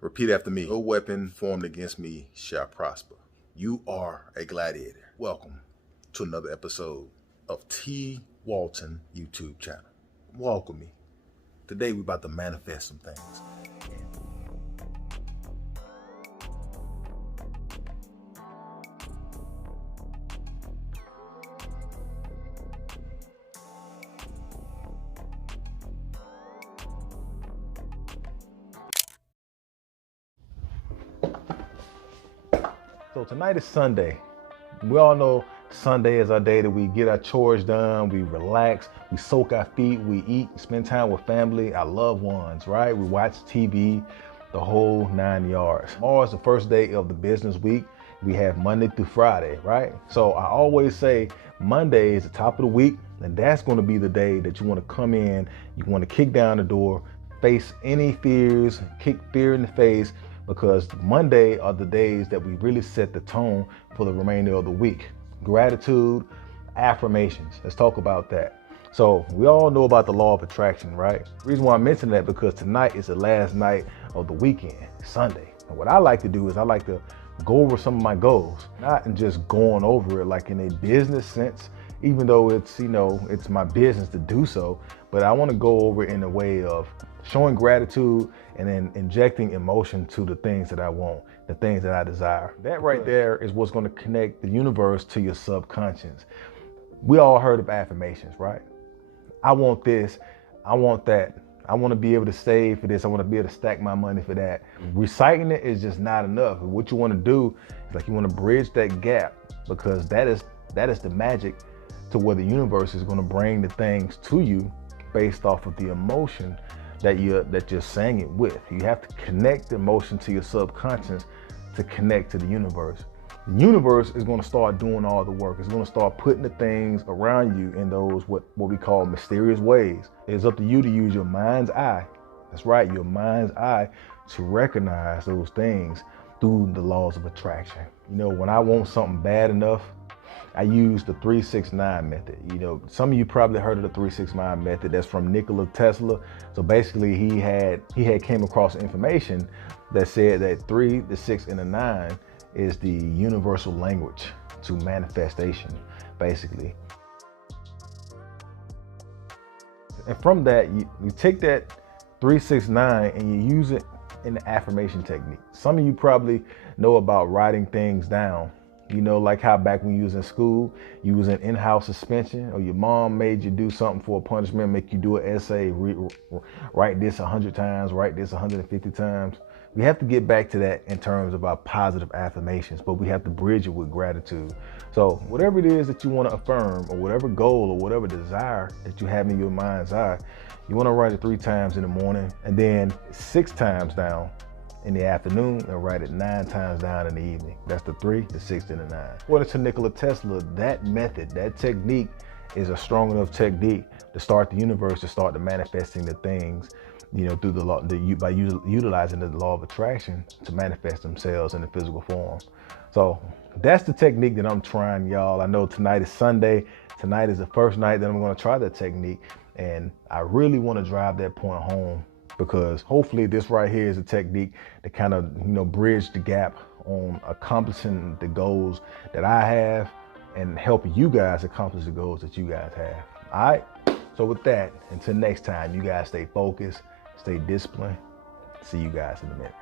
Repeat after me. No weapon formed against me shall prosper. You are a gladiator. Welcome to another episode of T. Walton YouTube channel. Walk with me. Today we're about to manifest some things. So tonight is Sunday. We all know Sunday is our day that we get our chores done, we relax, we soak our feet, we eat, spend time with family, our loved ones, right? We watch TV, the whole 9 yards. Tomorrow is the first day of the business week. We have Monday through Friday, right? So I always say Monday is the top of the week, and that's going to be the day that you want to come in, you want to kick down the door, face any fears, kick fear in the face, because Monday are the days that we really set the tone for the remainder of the week. Gratitude, affirmations. Let's talk about that. So we all know about the law of attraction, right? The reason why I mention that because tonight is the last night of the weekend, Sunday. And what I like to do is I like to go over some of my goals, not in just going over it like in a business sense, even though it's, it's my business to do so, but I want to go over it in a way of showing gratitude and then injecting emotion to the things that I want, the things that I desire. That right there is what's going to connect the universe to your subconscious. We all heard of affirmations, right? I want this, I want that. I want to be able to save for this. I want to be able to stack my money for that. Reciting it is just not enough. What you want to do is like you want to bridge that gap, because that is the magic to where the universe is going to bring the things to you based off of the emotion that you're saying it with. You have to connect the emotion to your subconscious to connect to the universe. The universe is going to start doing all the work. It's going to start putting the things around you in those what we call mysterious ways. It's up to you to use your mind's eye. That's right, your mind's eye, to recognize those things through the laws of attraction. When I want something bad enough, I use the 3-6-9 method. Some of you probably heard of the 3-6-9 method. That's from Nikola Tesla. So basically he had came across information that said that 3, the 6, and the 9 is the universal language to manifestation, basically. And from that, you take that 3-6-9 and you use it in the affirmation technique. Some of you probably know about writing things down. Like how back when you was in school, you was in in-house suspension, or your mom made you do something for a punishment, make you do an essay, write this 100 times, write this 150 times. We have to get back to that in terms of our positive affirmations, but we have to bridge it with gratitude. So whatever it is that you want to affirm, or whatever goal or whatever desire that you have in your mind's eye, you want to write it 3 times in the morning, and then 6 times down in the afternoon, and write it 9 times down in the evening. That's the 3, the 6, and the 9. According to Nikola Tesla, that method, that technique is a strong enough technique to start the universe to start the manifesting the things, through the law, by utilizing the law of attraction to manifest themselves in the physical form. So that's the technique that I'm trying, y'all. I know tonight is Sunday. Tonight is the first night that I'm going to try that technique, and I really want to drive that point home, because hopefully this right here is a technique to kind of, bridge the gap on accomplishing the goals that I have and helping you guys accomplish the goals that you guys have. All right. So with that, until next time, you guys stay focused, stay disciplined. See you guys in a minute.